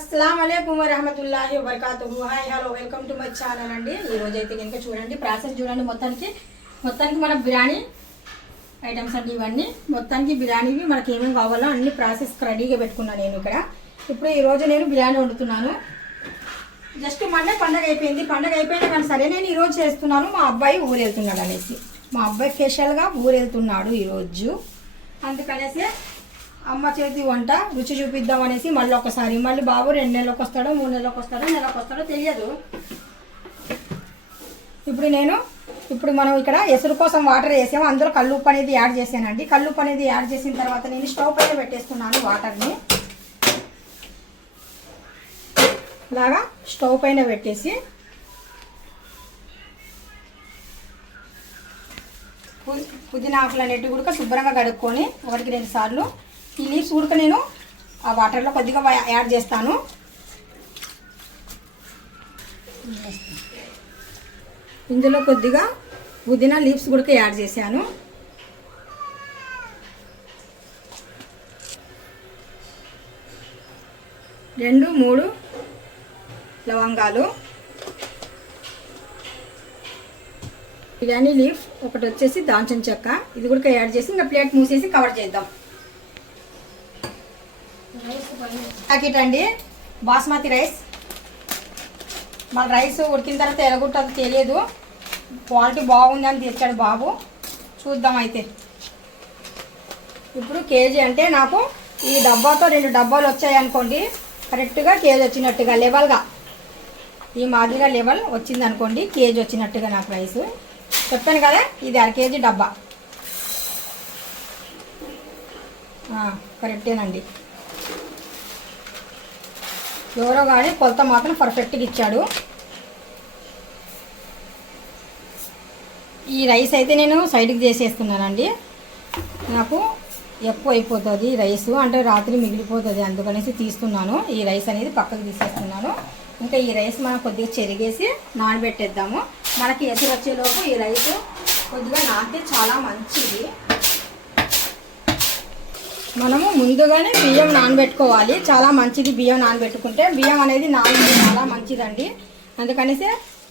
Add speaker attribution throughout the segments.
Speaker 1: అస్సలం అయికం వరహమతుల్లాహి వబర్కాతుహు. Hi hello welcome to my channel అండి. ఈ రోజు అయితే కనుక చూడండి ప్రాసెస్ చూడండి మొత్తానికి. మొత్తానికి మన బిర్యానీ ఐటమ్స్ అండి ఇవన్నీ. మొత్తానికి బిర్యానీవి మనకి ఏమేమి కావాలో అన్ని ప్రాసెస్ రెడీగా పెట్టుకున్నాను నేను ఇక్కడ. ఇప్పుడు ఈరోజు నేను బిర్యానీ వండుతున్నాను. జస్ట్ మొన్నే పండగ అయిపోయింది. పండగ అయిపోయినా కానీ సరే నేను ఈరోజు చేస్తున్నాను. మా అబ్బాయి ఊరు వెళ్తున్నాడు అనేసి. మా అబ్బాయి స్పెషల్గా ఊరు వెళ్తున్నాడు ఈరోజు అందుకనేసి అమ్మ చేతి వంట రుచి చూపిద్దాం అనేసి మళ్ళీ ఒకసారి. మళ్ళీ బాబు రెండు నెలలకు వస్తాడో మూడు నెలలకు వస్తాడో నెలకు వస్తాడో తెలియదు. ఇప్పుడు నేను ఇప్పుడు మనం ఇక్కడ ఎసురు కోసం వాటర్ వేసాము. అందులో కల్లుప్పు అనేది యాడ్ చేశానండి. కల్లుప్పు అనేది యాడ్ చేసిన తర్వాత నేను స్టవ్ పైన పెట్టేస్తున్నాను వాటర్ని. ఇలాగా స్టవ్ పైన పెట్టేసి పు- పుదీనా ఆకులు అనేటివి కూడా శుభ్రంగా కడుక్కొని ఒకటికి రెండు సార్లు ఈ లీవ్స్ ఉడక నేను ఆ వాటర్లో కొద్దిగా యాడ్ చేస్తాను. ఇందులో కొద్దిగా పుదీనా లీవ్స్ కూడా యాడ్ చేశాను. రెండు మూడు లవంగాలు. బిర్యానీ లీఫ్ ఒకటి వచ్చేసి దాల్చిన చెక్క. ఇది కూడా యాడ్ చేసి ఇంకా ప్లేట్ మూసేసి కవర్ చేద్దాం. ప్యాకెట్ అండి బాస్మతి రైస్. మన రైస్ ఉడికిన తర్వాత ఎలాగుంటుందో తెలియదు. క్వాలిటీ బాగుంది అని తెచ్చాడు బాబు. చూద్దాం అయితే. ఇప్పుడు కేజీ అంటే నాకు ఈ డబ్బాతో రెండు డబ్బాలు వచ్చాయి అనుకోండి. కరెక్ట్గా కేజీ వచ్చినట్టుగా లెవెల్గా. ఈ మాదిరిగా లెవెల్ వచ్చింది అనుకోండి కేజీ వచ్చినట్టుగా నాకు రైస్. చెప్పాను కదా ఇది అర కేజీ డబ్బా. కరెక్టేనండి. ఎవరో కానీ కొలత మాత్రం పర్ఫెక్ట్గా ఇచ్చాడు. ఈ రైస్ అయితే నేను సైడ్కి చేసేస్తున్నానండి. నాకు ఎక్కువ అయిపోతుంది రైస్ అంటే రాత్రి మిగిలిపోతుంది అందుకనేసి తీస్తున్నాను. ఈ రైస్ అనేది పక్కకు తీసేస్తున్నాను. ఇంకా ఈ రైస్ మనం కొద్దిగా చెరిగేసి నానబెట్టేద్దాము. మనకి ఎసురు వచ్చేలోపు ఈ రైస్ కొద్దిగా నానితే చాలా మంచిది. మనము ముందుగానే బియ్యం నానబెట్టుకోవాలి. చాలా మంచిది బియ్యం నానబెట్టుకుంటే. బియ్యం అనేది నాని చాలా మంచిదండి. అందుకనేసి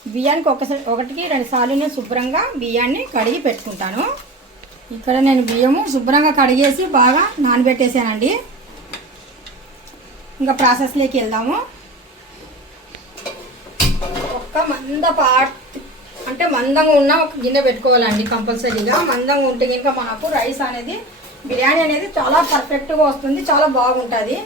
Speaker 1: బియ్యానికి ఒకసారి ఒకటికి రెండు సార్లు నేను శుభ్రంగా బియ్యాన్ని కడిగి పెట్టుకుంటాను. ఇక్కడ నేను బియ్యము శుభ్రంగా కడిగేసి బాగా నానబెట్టేసానండి ఇంకా ప్రాసెస్లోకి వెళ్దాము. ఒక్క మంద పాట్ అంటే మందంగా ఉన్న ఒక గిన్నె పెట్టుకోవాలండి కంపల్సరీగా. మందంగా ఉంటే కనుక మనకు రైస్ అనేది బిర్యానీ అనేది చాలా పర్ఫెక్ట్గా వస్తుంది చాలా బాగుంటుంది.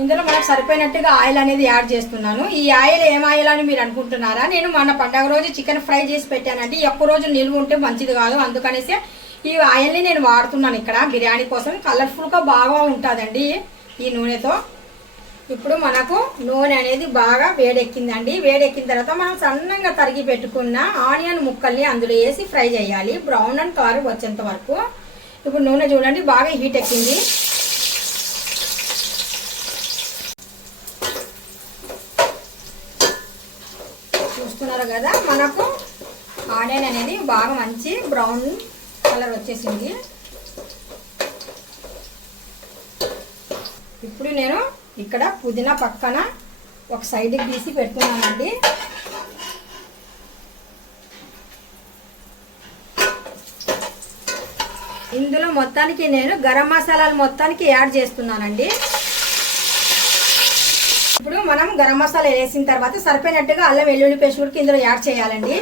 Speaker 1: ఇందులో మనకు సరిపోయినట్టుగా ఆయిల్ అనేది యాడ్ చేస్తున్నాను. ఈ ఆయిల్ ఏం ఆయిల్ అని మీరు అనుకుంటున్నారా? నేను మన పండగ రోజు చికెన్ ఫ్రై చేసి పెట్టానండి. ఎక్కువ రోజు నిల్వ ఉంటే మంచిది కాదు. అందుకనేసి ఈ ఆయిల్ని నేను వాడుతున్నాను ఇక్కడ. బిర్యానీ కోసం కలర్ఫుల్గా బాగా ఉంటుందండి ఈ నూనెతో. ఇప్పుడు మనకు నూనె అనేది బాగా వేడెక్కిందండి. వేడెక్కిన తర్వాత మనం సన్నంగా తరిగి పెట్టుకున్న ఆనియన్ ముక్కల్ని అందులో వేసి ఫ్రై చేయాలి. బ్రౌన్ అండ్ కలర్ వచ్చేంత వరకు. ఇప్పుడు నూనె చూడండి బాగా హీట్ ఎక్కింది. చూస్తున్నారు కదా మనకు ఆనియన్ అనేది బాగా మంచి బ్రౌన్ కలర్ వచ్చేసింది. ఇప్పుడు నేను ఇక్కడ పుదీనా పక్కన ఒక సైడ్కి తీసి పెడుతున్నానండి. ఇందులో మొత్తానికి నేను గరం మసాలాలు మొత్తానికి యాడ్ చేస్తున్నానండి. ఇప్పుడు మనం గరం మసాలా వేసిన తర్వాత సరిపోయినట్టుగా అల్లం వెల్లుల్లి పేస్ట్ కూడా ఇందులో యాడ్ చేయాలండి.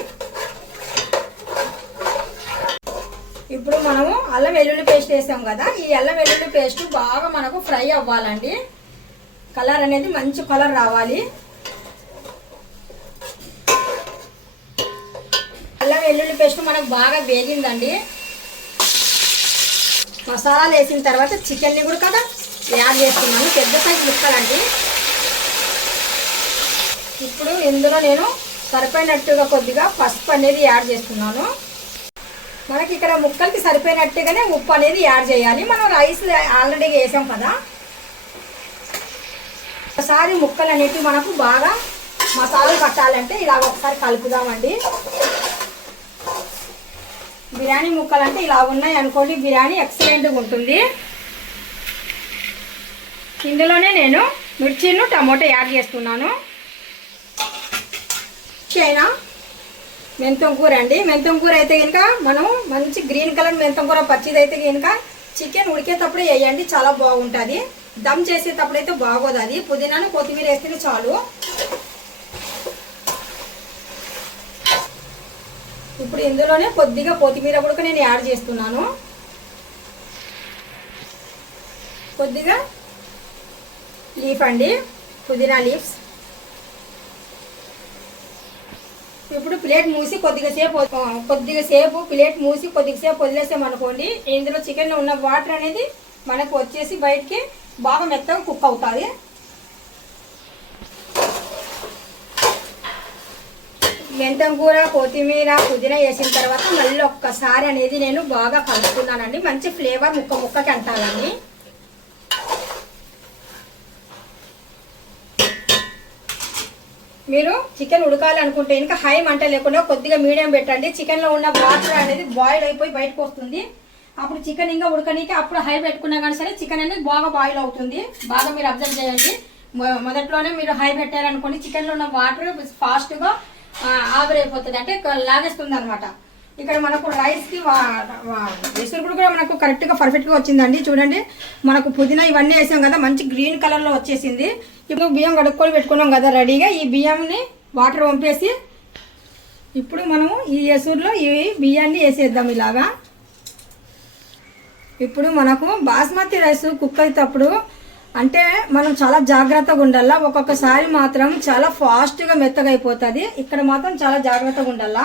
Speaker 1: ఇప్పుడు మనము అల్లం వెల్లుల్లి పేస్ట్ వేసాం కదా ఈ అల్లం వెల్లుల్లి పేస్ట్ బాగా మనకు ఫ్రై అవ్వాలండి. కలర్ అనేది మంచి కలర్ రావాలి. అల్లం వెల్లుల్లి పేస్ట్ మనకు బాగా వేగిందండి. మసాలాలు వేసిన తర్వాత చికెన్ని కూడా కదా యాడ్ చేస్తున్నాను. పెద్ద సైజు ముక్కలండి. ఇప్పుడు ఇందులో నేను సరిపోయినట్టుగా కొద్దిగా పసుపు అనేది యాడ్ చేస్తున్నాను. మనకి ఇక్కడ ముక్కలకి సరిపోయినట్టుగానే ఉప్పు అనేది యాడ్ చేయాలి. మనం రైస్ ఆల్రెడీ వేసాం కదా. ఒకసారి ముక్కలు అనేవి మనకు బాగా మసాలా పట్టాలంటే ఇలా ఒకసారి కలుపుదామండి. బిర్యానీ ముక్కలు అంటే ఇలా ఉన్నాయి అనుకోండి బిర్యానీ ఎక్సలెంట్గా ఉంటుంది. ఇందులోనే నేను మిర్చిను టమోటా యాడ్ చేస్తున్నాను. చైనా మెంతం కూర అండి. మెంతం కూర అయితే కనుక మనం మంచి గ్రీన్ కలర్ మెంతం కూర పచ్చిది అయితే కనుక చికెన్ ఉడికేటప్పుడే వేయండి చాలా బాగుంటుంది. దమ్ చేసేటప్పుడు అయితే బాగోదు అది. పుదీనాను కొత్తిమీర వేస్తేనే చాలు. ఇప్పుడు ఇందులోనే కొద్దిగా కొత్తిమీర కూడా నేను యాడ్ చేస్తున్నాను. కొద్దిగా లీఫ్ అండి. పుదీనా లీవ్స్. ఇప్పుడు ప్లేట్ మూసి కొద్దిగా సేపు కొద్దిగా సేపు ప్లేట్ మూసి కొద్దిగా సేపు వదిలేసామనుకోండి ఇందులో చికెన్లో ఉన్న వాటర్ అనేది మనకు వచ్చేసి బయటికి బాగా మెత్తగా కుక్ అవుతుంది. మెంతం కూర కొత్తిమీర పుదీనా వేసిన తర్వాత మళ్ళీ ఒక్కసారి అనేది నేను బాగా కలుపుకున్నానండి. మంచి ఫ్లేవర్ ముక్క ముక్కకి అంటానండి మీరు చికెన్ ఉడకాలనుకుంటే ఇంకా హై మంట లేకుండా కొద్దిగా మీడియం పెట్టండి. చికెన్లో ఉన్న వాటర్ అనేది బాయిల్ అయిపోయి బయటకు వస్తుంది. అప్పుడు చికెన్ ఇంకా ఉడకనీకి అప్పుడు హై పెట్టుకున్నా కానీ సరే చికెన్ అనేది బాగా బాయిల్ అవుతుంది. బాగా మీరు అబ్జర్వ్ చేయండి. మొ- మొదట్లోనే మీరు హై పెట్టారనుకోండి చికెన్లో ఉన్న వాటర్ ఫాస్ట్గా ఆవిరైపోతుంది. అంటే లాగేస్తుంది అనమాట ఇక్కడ మనకు రైస్కి వెసురు కూడా మనకు కరెక్ట్గా పర్ఫెక్ట్గా వచ్చిందండి. చూడండి. మనకు పుదీనా ఇవన్నీ వేసాం కదా మంచి గ్రీన్ కలర్లో వచ్చేసింది. ఇప్పుడు బియ్యం కడుక్కొని పెట్టుకున్నాం కదా రెడీగా ఈ బియ్యంని వాటర్ పంపేసి ఇప్పుడు మనము ఈ ఎసురులో ఈ బియ్యాన్ని వేసేద్దాం ఇలాగా. ఇప్పుడు మనకు బాస్మతి రైస్ కుక్ అయ్యేటప్పుడు అంటే మనం చాలా జాగ్రత్తగా ఉండాలా. ఒక్కొక్కసారి మాత్రం చాలా ఫాస్ట్గా మెత్తగా అయిపోతుంది. ఇక్కడ మాత్రం చాలా జాగ్రత్తగా ఉండాలా.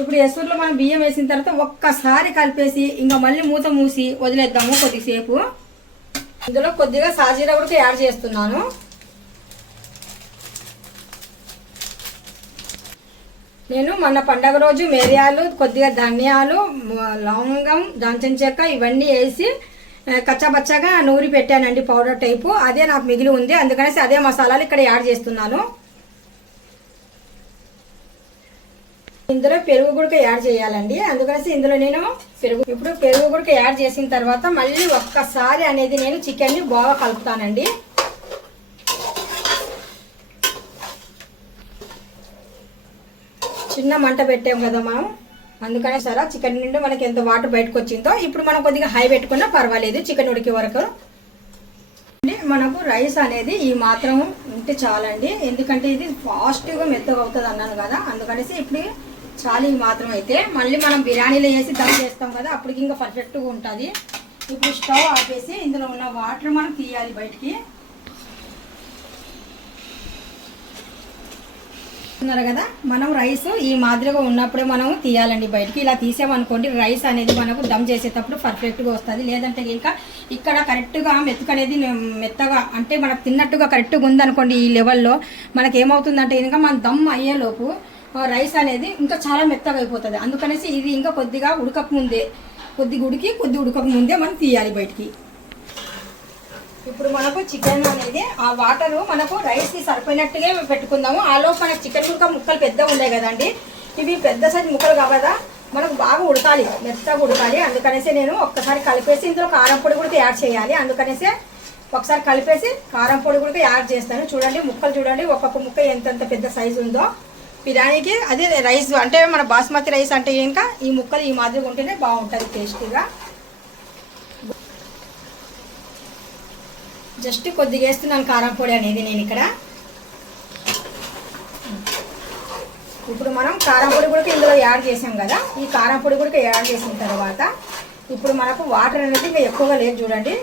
Speaker 1: ఇప్పుడు ఎసురులో మనం బియ్యం వేసిన తర్వాత ఒక్కసారి కలిపేసి ఇంకా మళ్ళీ మూత మూసి వదిలేద్దాము కొద్దిసేపు. ఇందులో కొద్దిగా సాజీరా కూడా యాడ్ చేస్తున్నాను. నేను మొన్న పండగ రోజు మిరియాలు కొద్దిగా ధనియాలు లవంగం దాల్చిన చెక్క ఇవన్నీ వేసి కచ్చబచ్చగా కచ్చాబచ్చాగా నూరి పెట్టానండి పౌడర్ టైపు. అదే నాకు మిగిలి ఉంది. అందుకనేసి అదే మసాలాలు ఇక్కడ యాడ్ చేస్తున్నాను. ఇందులో పెరుగు గుడక యాడ్ చేయాలండి. అందుకనేసి ఇందులో నేను పెరుగు ఇప్పుడు పెరుగు గుడక యాడ్ చేసిన తర్వాత మళ్ళీ ఒక్కసారి అనేది నేను చికెన్ని బాగా కలుపుతానండి. చిన్న మంట పెట్టాం కదా మనం అందుకనే సరే చికెన్ నుండి మనకి ఎంత వాటర్ బయటకు వచ్చిందో ఇప్పుడు మనం కొద్దిగా హై పెట్టుకున్నా పర్వాలేదు చికెన్ ఉడికే వరకు. మనకు రైస్ అనేది ఈ మాత్రం ఉంటే చాలండి. ఎందుకంటే ఇది ఫాస్ట్గా మెత్తగా అవుతుంది అన్నాను కదా. అందుకనేసి ఇప్పుడు చాలు ఈ మాత్రం అయితే. మళ్ళీ మనం బిర్యానీలో వేసి దమ్ చేస్తాం కదా అప్పటికి ఇంకా పర్ఫెక్ట్గా ఉంటుంది. ఇప్పుడు స్టవ్ ఆపేసి ఇందులో ఉన్న వాటర్ మనం తీయాలి బయటికి. ఉన్నారు కదా మనం రైస్ ఈ మాదిరిగా ఉన్నప్పుడే మనం తీయాలండి బయటికి. ఇలా తీసామనుకోండి రైస్ అనేది మనకు దమ్ చేసేటప్పుడు పర్ఫెక్ట్గా వస్తుంది. లేదంటే ఇంకా ఇక్కడ కరెక్ట్గా మెతుకు అనేది మెత్తగా అంటే మనకు తిన్నట్టుగా కరెక్ట్గా ఉందనుకోండి ఈ లెవెల్లో మనకి ఏమవుతుందంటే ఇంకా మన దమ్ అయ్యేలోపు ఆ, రైస్ అనేది ఇంకా చాలా మెత్తగా అయిపోతుంది. అందుకనేసి ఇది ఇంకా కొద్దిగా ఉడకక ముందే కొద్దిగా ఉడికి కొద్ది ఉడకక ముందే మనం తీయాలి బయటికి. ఇప్పుడు మనకు చికెన్ అనేది ఆ వాటర్ మనకు రైస్ సరిపోయినట్టుగా పెట్టుకుందాము. ఆలో మనకు చికెన్ ముక్క ముక్కలు పెద్ద ఉన్నాయి కదండి. ఇవి పెద్ద సైజు ముక్కలు కావదా మనకు బాగా ఉడకాలి మెత్తగా ఉడకాలి. అందుకనేసి నేను ఒక్కసారి కలిపేసి ఇందులో కారం పొడి కూడా యాడ్ చేయాలి. అందుకనేసి ఒకసారి కలిపేసి కారం పొడి కూడా యాడ్ చేస్తాను. చూడండి ముక్కలు చూడండి ఒక్కొక్క ముక్క ఎంతంత పెద్ద సైజు ఉందో. బిర్యానీకి అదే రైస్ అంటే మన బాస్మతి రైస్ అంటే ఇంకా ఈ ముక్కలు ఈ మాదిరిగా ఉంటేనే బాగుంటుంది టేస్టీగా. జస్ట్ కొద్దిగా వేస్తున్నాను కారం పొడి అనేది నేను ఇక్కడ. ఇప్పుడు మనం కారం పొడి కూడా ఇందులో యాడ్ చేసాం కదా ఈ కారం పొడి కూడా యాడ్ చేసిన తర్వాత ఇప్పుడు మనకు వాటర్ అనేది ఇంకా ఎక్కువగా లేదు చూడండి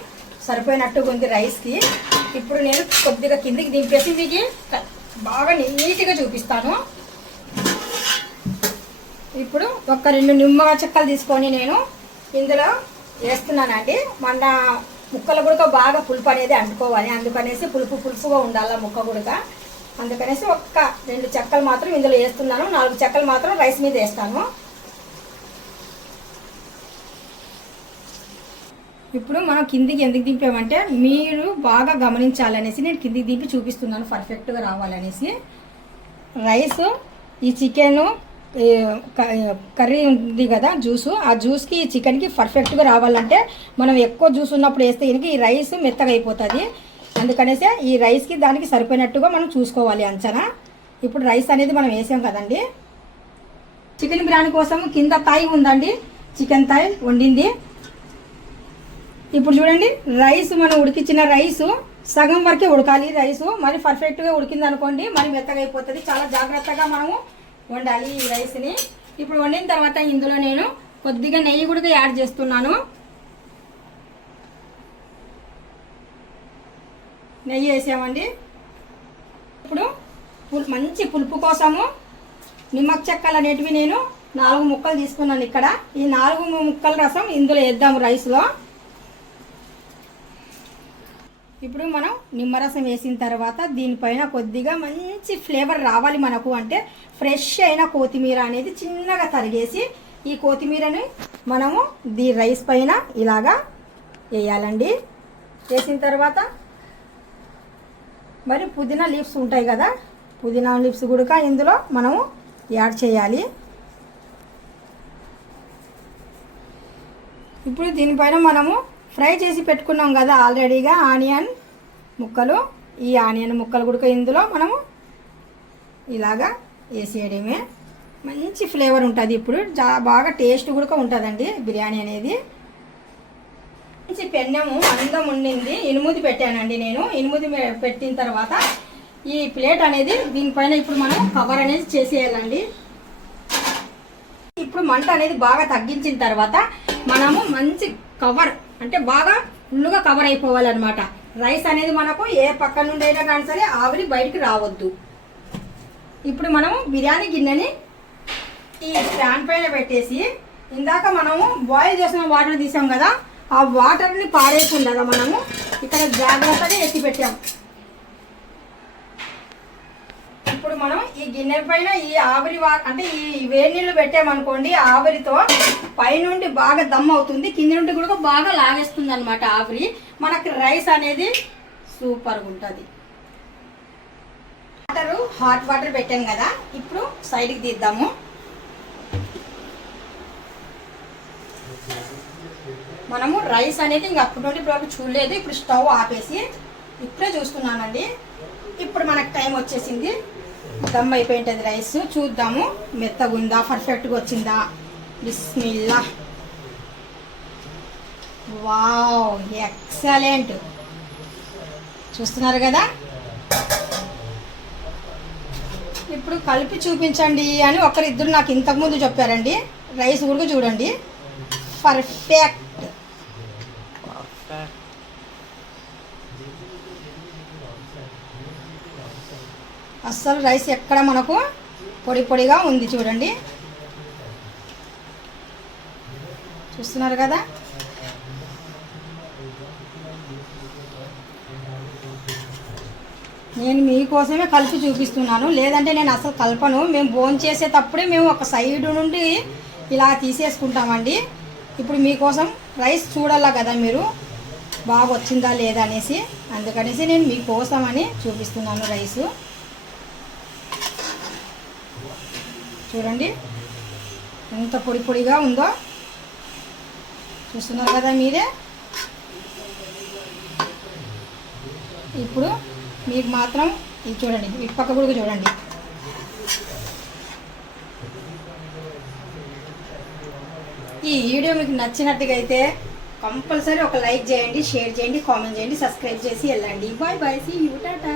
Speaker 1: సరిపోయినట్టుగా ఉంది రైస్కి ఇప్పుడు నేను కొద్దిగా కిందికి దింపేసి మీకు బాగా నీట్గా చూపిస్తాను. ఇప్పుడు ఒక రెండు నిమ్మ చెక్కలు తీసుకొని నేను ఇందులో వేస్తున్నానండి. మన ముక్కలు కూడా బాగా పులుపు అనేది అంటుకోవాలి. అందుకనేసి పులుపు పులుపుగా ఉండాలి ముక్క గుడక. అందుకనేసి ఒక్క రెండు చెక్కలు మాత్రం ఇందులో వేస్తున్నాను. నాలుగు చెక్కలు మాత్రం రైస్ మీద వేస్తాను. ఇప్పుడు మనం కిందికి ఎందుకు దింపామంటే మీరు బాగా గమనించాలనేసి నేను కిందికి దింపి చూపిస్తున్నాను. పర్ఫెక్ట్గా రావాలనేసి. రైస్ ఈ చికెను కర్రీ ఉంది కదా జ్యూసు. ఆ జ్యూస్కి చికెన్కి పర్ఫెక్ట్గా రావాలంటే మనం ఎక్కువ జ్యూస్ ఉన్నప్పుడు వేస్తే దీనికి ఈ రైస్ మెత్తగా అయిపోతుంది. అందుకనేసే ఈ రైస్కి దానికి సరిపోయినట్టుగా మనం చూసుకోవాలి అంచనా. ఇప్పుడు రైస్ అనేది మనం వేసాం కదండి. చికెన్ బిర్యానీ కోసం కింద తాయి ఉందండి. చికెన్ తాయి వండింది. ఇప్పుడు చూడండి రైస్ మనం ఉడికించిన రైస్ సగం వరకే ఉడకాలి రైస్. మరి పర్ఫెక్ట్గా ఉడికింది అనుకోండి మరి మెత్తగా అయిపోతుంది. చాలా జాగ్రత్తగా మనము వండాలి ఈ రైస్ని. ఇప్పుడు వండిన తర్వాత ఇందులో నేను కొద్దిగా నెయ్యి కూడా యాడ్ చేస్తున్నాను. నెయ్యి వేసామండి. ఇప్పుడు మంచి పులుపు కోసము నిమ్మక చెక్కలు అనేటివి నేను నాలుగు ముక్కలు తీసుకున్నాను ఇక్కడ. ఈ నాలుగు ముక్కల రసం ఇందులో వేద్దాము రైస్లో. ఇప్పుడు మనం నిమ్మరసం వేసిన తర్వాత దీనిపైన కొద్దిగా మంచి ఫ్లేవర్ రావాలి మనకు అంటే ఫ్రెష్ అయిన కొత్తిమీర అనేది చిన్నగా తరిగేసి ఈ కొత్తిమీరని మనము దీ రైస్ పైన ఇలాగా వేయాలండి. వేసిన తర్వాత మరి పుదీనా లీవ్స్ ఉంటాయి కదా పుదీనా లీవ్స్ కూడా ఇందులో మనము యాడ్ చేయాలి. ఇప్పుడు దీనిపైన మనము ఫ్రై చేసి పెట్టుకున్నాం కదా ఆల్రెడీగా ఆనియన్ ముక్కలు. ఈ ఆనియన్ ముక్కలు కూడా ఇందులో మనము ఇలాగా వేసేయడమే. మంచి ఫ్లేవర్ ఉంటుంది ఇప్పుడు. బాగా టేస్ట్ కూడా ఉంటుందండి బిర్యానీ అనేది. మంచి పెన్నము అందం ఉండింది. ఇనుముది పెట్టానండి నేను. ఇనుముది పెట్టిన తర్వాత ఈ ప్లేట్ అనేది దీనిపైన ఇప్పుడు మనం కవర్ అనేది చేసేయాలండి. ఇప్పుడు మంట అనేది బాగా తగ్గించిన తర్వాత మనము మంచి కవర్ అంటే బాగా ఫుల్గా కవర్ అయిపోవాలన్నమాట. రైస్ అనేది మనకు ఏ పక్క నుండి అయినా కానీ సరే ఆవిరి బయటికి రావద్దు. ఇప్పుడు మనము బిర్యానీ గిన్నెని ఈ స్టాండ్ పైన పెట్టేసి ఇందాక మనము బాయిల్ చేసిన వాటర్ తీసాం కదా ఆ వాటర్ని పారేయకుండా మనము ఇక్కడ జాగ్రత్తగా ఎత్తి పెట్టాము ఇప్పుడు మనం ఈ గిన్నె పైన ఈ ఆవిరి అంటే ఈ వేడి నీళ్ళు పెట్టామనుకోండి ఆవిరితో పైనుండి బాగా దమ్ అవుతుంది కింది నుండి కూడా బాగా లాగేస్తుంది అనమాట ఆవిరి. మనకి రైస్ అనేది సూపర్గా ఉంటుంది. వాటర్ హాట్ వాటర్ పెట్టాం కదా ఇప్పుడు సైడ్కి తీద్దాము. మనము రైస్ అనేది ఇంక అప్పటి నుండి ఇప్పుడు చూడలేదు ఇప్పుడు స్టవ్ ఆపేసి ఇప్పుడే చూస్తున్నానండి. ఇప్పుడు మనకు టైం వచ్చేసింది. దమ్ అయిపోయింటుంది రైస్. చూద్దాము. మెత్తగుందా పర్ఫెక్ట్గా వచ్చిందా? బిస్మిల్లా. Wow excellent. చూస్తున్నారు కదా? ఇప్పుడు కలిపి చూపించండి అని ఒకరిద్దరు నాకు ఇంతకుముందు చెప్పారండి. రైస్ కూడా చూడండి. పర్ఫెక్ట్. అస్సలు రైస్ ఎక్కడ మనకు పొడి పొడిగా ఉంది చూడండి. చూస్తున్నారు కదా? నేను మీకోసమే కలిపి చూపిస్తున్నాను. లేదంటే నేను అసలు కలపను. మేము భోజనం చేసేటప్పుడే మేము ఒక సైడ్ నుండి ఇలా తీసేసుకుంటామండి. ఇప్పుడు మీకోసం రైస్ చూడాలా కదా మీరు? బాగా వచ్చిందా లేదా అనేసి. అందుకనేసి నేను మీకోసమని చూపిస్తున్నాను రైసు. చూడండి. ఎంత పొడి పొడిగా ఉందో చూస్తున్నారు కదా మీరే? ఇప్పుడు మీకు మాత్రం ఇది చూడండి ఇటు పక్క కూడా చూడండి. ఈ వీడియో మీకు నచ్చినట్టుగా అయితే కంపల్సరీ ఒక లైక్ చేయండి షేర్ చేయండి కామెంట్ చేయండి సబ్స్క్రైబ్ చేసి వెళ్ళండి. Bye bye see you tata.